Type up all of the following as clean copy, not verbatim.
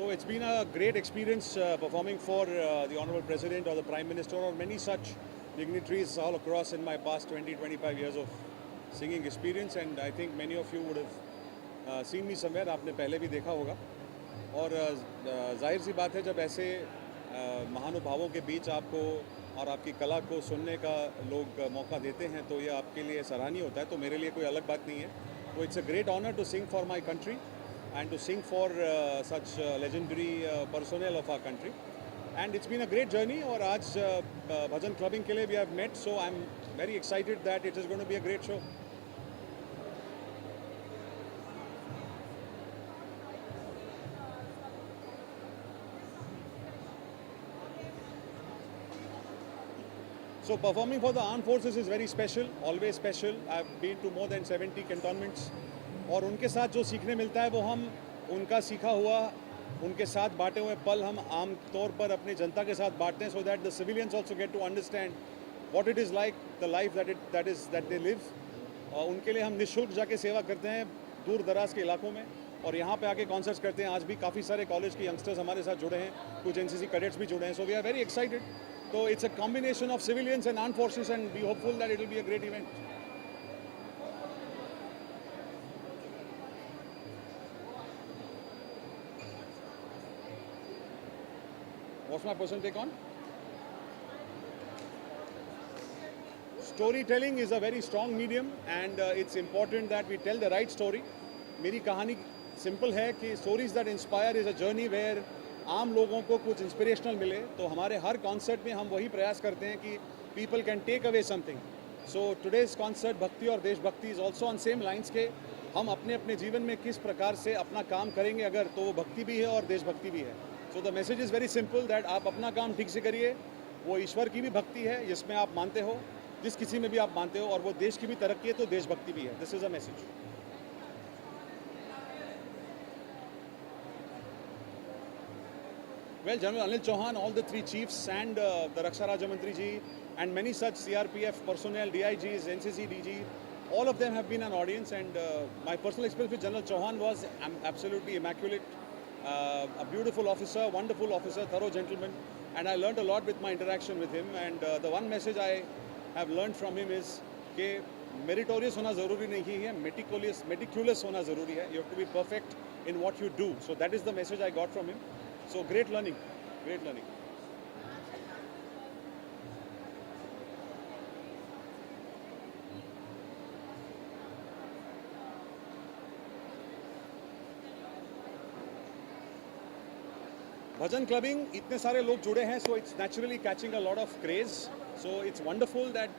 So it's been a great experience performing for the Honorable President or the Prime Minister or many such dignitaries all across in my past 20-25 years of singing experience, and I think many of you would have seen me somewhere. आपने पहले भी देखा होगा और जाहिर सी बात है जब ऐसे महानुभावों के बीच आपको और आपकी कला को सुनने का लोग मौका देते हैं तो ये आपके लिए सराहनीय होता है. तो मेरे लिए कोई अलग बात नहीं है. तो it's a great honour to sing for my country and to sing for such legendary personnel of our country, and it's been a great journey. और आज भजन क्लबिंग के लिए we have met, so I'm very excited that it is going to be a great show. So performing for the armed forces is very special, always special. I've been to more than 70 cantonments. और उनके साथ जो सीखने मिलता है वो हम उनका सीखा हुआ उनके साथ बांटे हुए पल हम आम तौर पर अपनी जनता के साथ बांटते हैं, so that the civilians also get to understand what it is like the life that they live. और उनके लिए हम निःशुल्क जाके सेवा करते हैं दूर दराज के इलाकों में, और यहाँ पे आके कॉन्सर्ट्स करते हैं. आज भी काफ़ी सारे कॉलेज के यंगस्टर्स हमारे साथ जुड़े हैं, कुछ एनसीसी कैडेट्स भी जुड़े हैं. So we are very excited. तो it's a combination of civilians and armed forces and we hopeful that it will be a great event. What's my personal take on? Storytelling is a very strong medium and it's important that we tell the right story. मेरी कहानी simple है कि stories that inspire is a journey where आम लोगों को कुछ inspirational मिले. तो हमारे हर कॉन्सर्ट में हम वही प्रयास करते हैं कि people can take away something. So today's concert भक्ति और देशभक्ति is also on same lines के हम अपने अपने जीवन में किस प्रकार से अपना काम करेंगे अगर, तो वो भक्ति भी है और देशभक्ति भी है. So the message is very simple that आप अपना काम ठीक से करिए. वो ईश्वर की भी भक्ति है जिसमें आप मानते हो, जिस किसी में भी आप मानते हो, और वो देश की भी तरक्की है तो देशभक्ति भी है. This is a message. Well, General Anil Chauhan, all the three chiefs and the Raksha Raja Mantri ji and many such CRPF personnel, DIGs, NCC DG, all of them have been an audience, and my personal experience with General Chauhan was absolutely immaculate. A beautiful officer, wonderful officer, thorough gentleman, and I learned a lot with my interaction with him. And the one message I have learned from him is कि meritorious होना ज़रूरी नहीं है, meticulous होना ज़रूरी है. You have to be perfect in what you do. So that is the message I got from him. So great learning, great learning. Bhajan clubbing इतने सारे लोग जुड़े हैं, so it's naturally catching a lot of craze. So it's wonderful that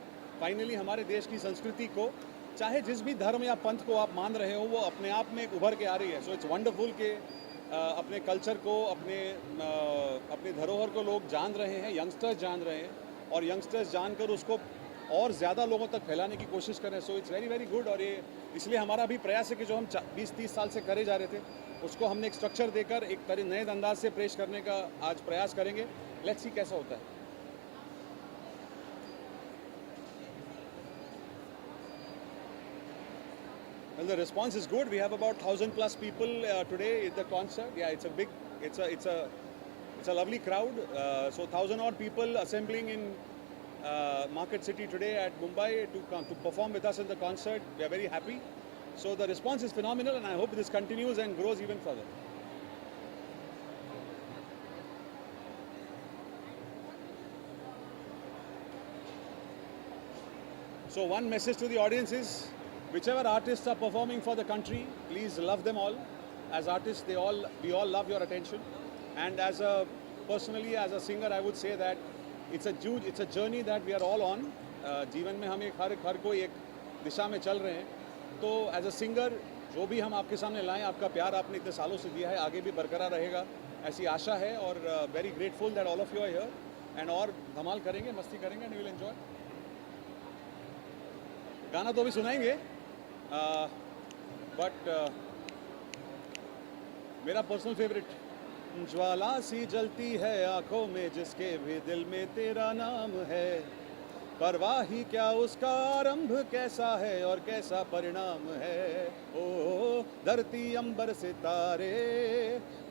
finally हमारे देश की संस्कृति को, चाहे जिस भी धर्म या पंथ को आप मान रहे हो, वो अपने आप में उभर के आ रही है. सो इट्स वंडरफुल के अपने कल्चर को, अपने धरोहर को लोग जान रहे हैं, यंगस्टर्स जान रहे हैं, और यंगस्टर्स जानकर उसको और ज़्यादा लोगों तक फैलाने की कोशिश कर रहे हैं. So it's very very good. और ये इसलिए हमारा भी प्रयास है कि जो हम 20-30 साल से करे जा रहे थे उसको हमने एक स्ट्रक्चर देकर एक नए अंदाज से पेश करने का आज प्रयास करेंगे. लेट्स सी कैसा होता है. Well, the response is good. We have about 1,000+ people today at the concert. Yeah, it's a big, it's a lovely crowd. So 1,000 odd people assembling in Market City today at Mumbai to perform with us in the concert. We are very happy. So the response is phenomenal, and I hope this continues and grows even further. So one message to the audience is, whichever artists are performing for the country, please love them all. As artists, we all love your attention. And personally, as a singer, I would say that it's a journey that we are all on. जीवन में हम हर कोई एक दिशा में चल रहे हैं. तो एज अ सिंगर जो भी हम आपके सामने लाएं, आपका प्यार आपने इतने सालों से दिया है, आगे भी बरकरार रहेगा ऐसी आशा है. और very grateful that all of you are here, and और धमाल करेंगे, मस्ती करेंगे, एंड वी विल एंजॉय. गाना तो अभी सुनाएंगे, बट मेरा पर्सनल फेवरेट, ज्वाला सी जलती है आंखों में जिसके भी दिल में तेरा नाम है, परवाह ही क्या उसका आरंभ कैसा है और कैसा परिणाम है. ओ धरती अंबर सितारे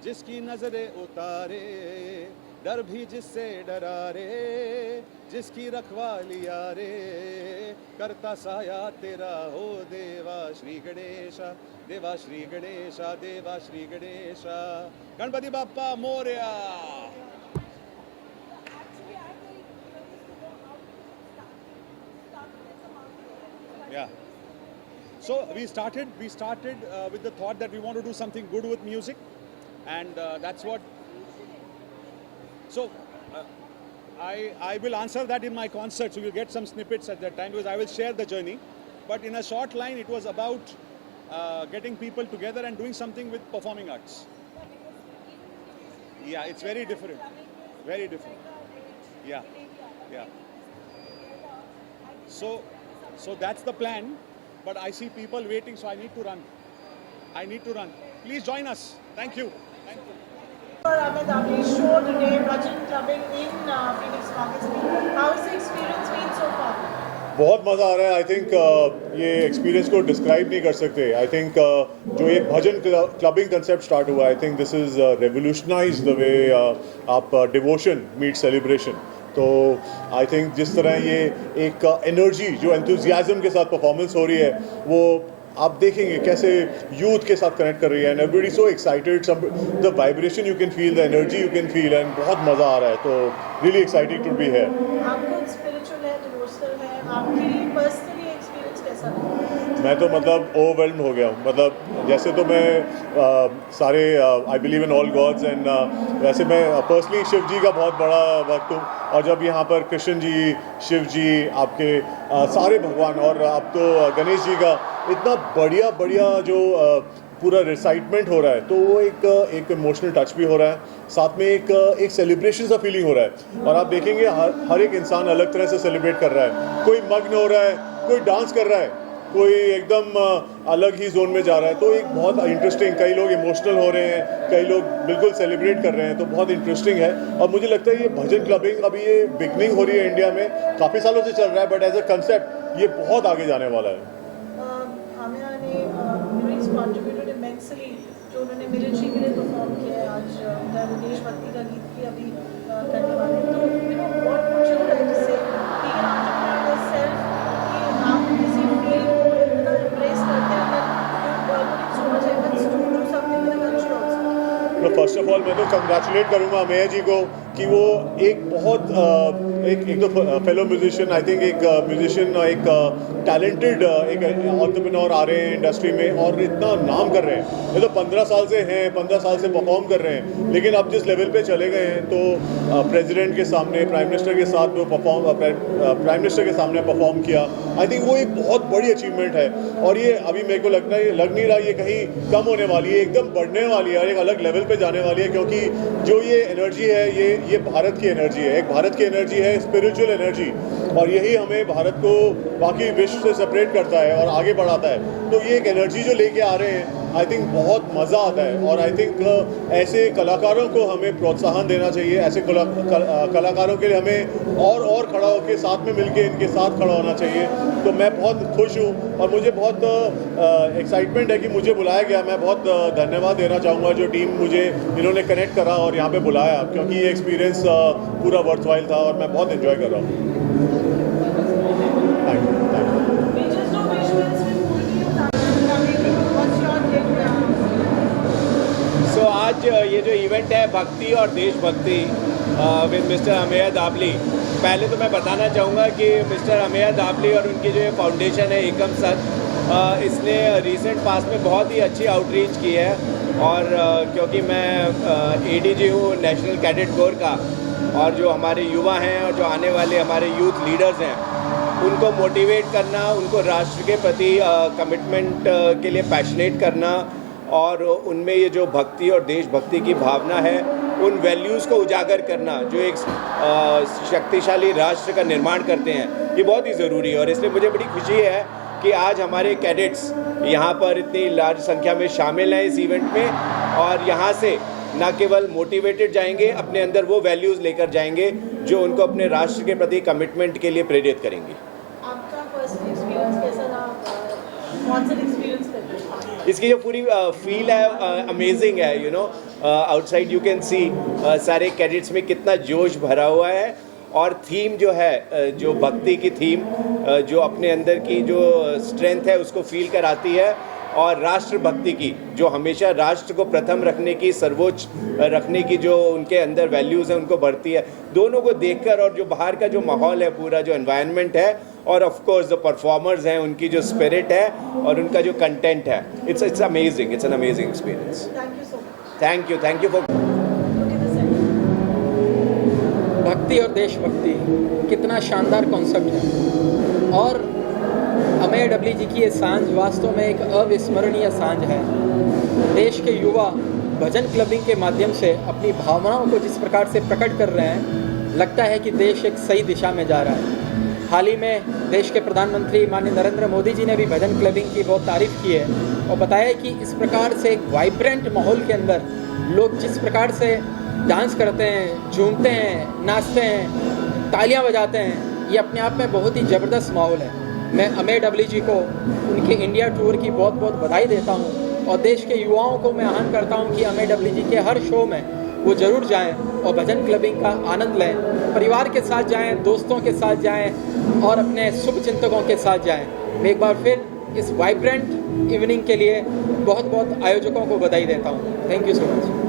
जिसकी नजरें उतारे, डर भी जिससे डरा रे, जिसकी रखवालिया रे, करता साया तेरा हो देवा श्री गणेशा, देवा श्री गणेशा, देवा Shri Ganesha. Ganpati Bappa Morya. Yeah. So we started with the thought that we want to do something good with music, and that's what. So I will answer that in my concert, so you'll get some snippets at that time because I will share the journey. But in a short line, it was about getting people together and doing something with performing arts. Yeah, it's very different. Very different. Yeah, yeah. So that's the plan. But I see people waiting, so I need to run. I need to run. Please join us. Thank you. Thank you. Ahmed Abli show today, Bhajan Clubbing in Phoenix Markets. How has the experience been so far? बहुत मज़ा आ रहा है। I think ये experience को describe नहीं कर सकते। आई थिंक जो ये भजन क्लबिंग कंसेप्ट स्टार्ट हुआ, I think this is revolutionise the way आप डिवोशन मीट सेलिब्रेशन। तो आई थिंक जिस तरह ये एक एनर्जी जो एंथुजियाज्म के साथ परफॉर्मेंस हो रही है, वो आप देखेंगे कैसे यूथ के साथ कनेक्ट कर रही है। एंड एवरीबॉडी सो एक्साइटेड, सब the vibration you can feel, the energy you can feel, and बहुत मज़ा आ रहा है। तो really excited to be here. आपको स्पिरिचुअल है, डिवोशनल है, आपके लिए पर्सनली एक्सपीरियंस कैसा रहा? मैं तो मतलब ओवरवेल्म्ड हो गया हूँ। मतलब जैसे तो मैं सारे I believe in all gods, and वैसे मैं पर्सनली शिव जी का बहुत बड़ा भक्त हूँ। और जब यहाँ पर कृष्ण जी, शिव जी, आपके सारे भगवान, और अब तो गणेश जी का इतना बढ़िया बढ़िया जो पूरा रिसाइटमेंट हो रहा है, तो वो एक इमोशनल टच भी हो रहा है। साथ में एक सेलिब्रेशन सा फीलिंग हो रहा है। और आप देखेंगे हर एक इंसान अलग तरह से सेलिब्रेट कर रहा है। कोई मग्न हो रहा है, कोई डांस कर रहा है, कोई एकदम अलग ही जोन में जा रहा है। तो एक बहुत इंटरेस्टिंग, कई लोग इमोशनल हो रहे हैं, कई लोग बिल्कुल सेलिब्रेट कर रहे हैं। तो बहुत इंटरेस्टिंग है। और मुझे लगता है ये भजन क्लबिंग अभी ये बिगनिंग हो रही है इंडिया में, काफ़ी सालों से चल रहा है, बट एज अ कंसेप्ट ये बहुत आगे जाने वाला है। आमिर ने कंट्रीब्यूटेड इमेंसली, जो उन्होंने मिलिट्री के लिए परफॉर्म किया है। आज उनका देशभक्ति का गीत भी अभी करने वाले हैं। तो बहुत मशहूर है जिससे ही कैन एंटरटेन सेल्फ कि आप किसी फील्ड को इतना एम्ब्रेस करते हैं, then so much efforts to do something with the country also. तो फर्स्ट ऑफ ऑल मैं तो कंग्रेचुलेट करूँगा मेयर जी को कि वो एक बहुत एक तो फेलो म्यूजिशियन, आई थिंक एक म्यूजिशियन, एक टैलेंटेड एक एंटरप्रेन्योर आ रहे हैं इंडस्ट्री में और इतना नाम कर रहे हैं। ये तो 15 साल से हैं, 15 साल से परफॉर्म कर रहे हैं, लेकिन अब जिस लेवल पे चले गए हैं, तो प्रेसिडेंट के सामने, प्राइम मिनिस्टर के साथ वो प्राइम मिनिस्टर के सामने परफॉर्म किया। आई थिंक वो एक बहुत बड़ी अचीवमेंट है। और ये अभी मेरे को लग नहीं रहा ये कहीं कम होने वाली है, एकदम बढ़ने वाली है और एक अलग लेवल पे जाने वाली है। क्योंकि जो ये एनर्जी है, ये भारत की एनर्जी है, एक भारत की एनर्जी है, स्पिरिचुअल एनर्जी, और यही हमें भारत को बाकी विश्व से सेपरेट करता है और आगे बढ़ाता है। तो ये एक एनर्जी जो लेके आ रहे हैं, आई थिंक बहुत मज़ा आता है। और आई थिंक ऐसे कलाकारों को हमें प्रोत्साहन देना चाहिए। ऐसे कलाकारों के लिए हमें और खड़ा होकर साथ में मिलके इनके साथ खड़ा होना चाहिए। तो मैं बहुत खुश हूँ और मुझे बहुत एक्साइटमेंट है कि मुझे बुलाया गया। मैं बहुत धन्यवाद देना चाहूँगा जो टीम मुझे इन्होंने कनेक्ट करा और यहाँ पे बुलाया, क्योंकि ये एक्सपीरियंस पूरा वर्थवाइल था और मैं बहुत एंजॉय कर रहा हूँ। सो आज ये जो इवेंट है भक्ति और देशभक्ति विद मिस्टर अमेय दाबली, पहले तो मैं बताना चाहूँगा कि मिस्टर अमेय दाबली और उनकी जो ये फाउंडेशन है एकम सत, इसने रिसेंट पास में बहुत ही अच्छी आउटरीच की है। और क्योंकि मैं एडीजी हूँ नेशनल कैडेट कोर का, और जो हमारे युवा हैं और जो आने वाले हमारे यूथ लीडर्स हैं, उनको मोटिवेट करना, उनको राष्ट्र के प्रति कमिटमेंट के लिए पैशनेट करना, और उनमें ये जो भक्ति और देशभक्ति की भावना है, उन वैल्यूज़ को उजागर करना जो एक शक्तिशाली राष्ट्र का निर्माण करते हैं, ये बहुत ही ज़रूरी है। और इसलिए मुझे बड़ी खुशी है कि आज हमारे कैडेट्स यहाँ पर इतनी लार्ज संख्या में शामिल हैं इस इवेंट में, और यहाँ से न केवल मोटिवेटेड जाएंगे, अपने अंदर वो वैल्यूज़ लेकर जाएंगे जो उनको अपने राष्ट्र के प्रति कमिटमेंट के लिए प्रेरित करेंगे। आपका पर्सनल एक्सपीरियंस कैसा रहा? कौन सा एक्सपीरियंस करते हैं? इसकी जो पूरी फील है अमेजिंग है, you know, outside you can see सारे कैडेट्स में कितना जोश भरा हुआ है। और थीम जो है, जो भक्ति की थीम, जो अपने अंदर की जो स्ट्रेंथ है उसको फील कराती है, और राष्ट्र भक्ति की, जो हमेशा राष्ट्र को प्रथम रखने की, सर्वोच्च रखने की जो उनके अंदर वैल्यूज़ हैं उनको बढ़ती है। दोनों को देखकर, और जो बाहर का जो माहौल है, पूरा जो एनवायरनमेंट है, और ऑफ कोर्स जो परफॉर्मर्स हैं उनकी जो स्पिरिट है और उनका जो कंटेंट है, it's amazing, it's an amazing experience. Thank you so much. Thank you for भक्ति और देशभक्ति कितना शानदार कॉन्सेप्ट है, और अमेय डबली जी की ये सांझ वास्तव में एक अविस्मरणीय सांझ है। देश के युवा भजन क्लबिंग के माध्यम से अपनी भावनाओं को जिस प्रकार से प्रकट कर रहे हैं, लगता है कि देश एक सही दिशा में जा रहा है। हाल ही में देश के प्रधानमंत्री माननीय नरेंद्र मोदी जी ने भी भजन क्लबिंग की बहुत तारीफ़ की है और बताया कि इस प्रकार से एक वाइब्रेंट माहौल के अंदर लोग जिस प्रकार से डांस करते हैं, झूमते हैं, नाचते हैं, तालियां बजाते हैं, ये अपने आप में बहुत ही ज़बरदस्त माहौल है। मैं अमेय डबली जी को उनके इंडिया टूर की बहुत बहुत बधाई देता हूं, और देश के युवाओं को मैं आह्वान करता हूं कि अमेय डबली जी के हर शो में वो ज़रूर जाएं और भजन क्लबिंग का आनंद लें। परिवार के साथ जाएं, दोस्तों के साथ जाएं और अपने शुभ चिंतकों के साथ जाएं। मैं एक बार फिर इस वाइब्रेंट इवनिंग के लिए बहुत बहुत आयोजकों को बधाई देता हूं। Thank you so much.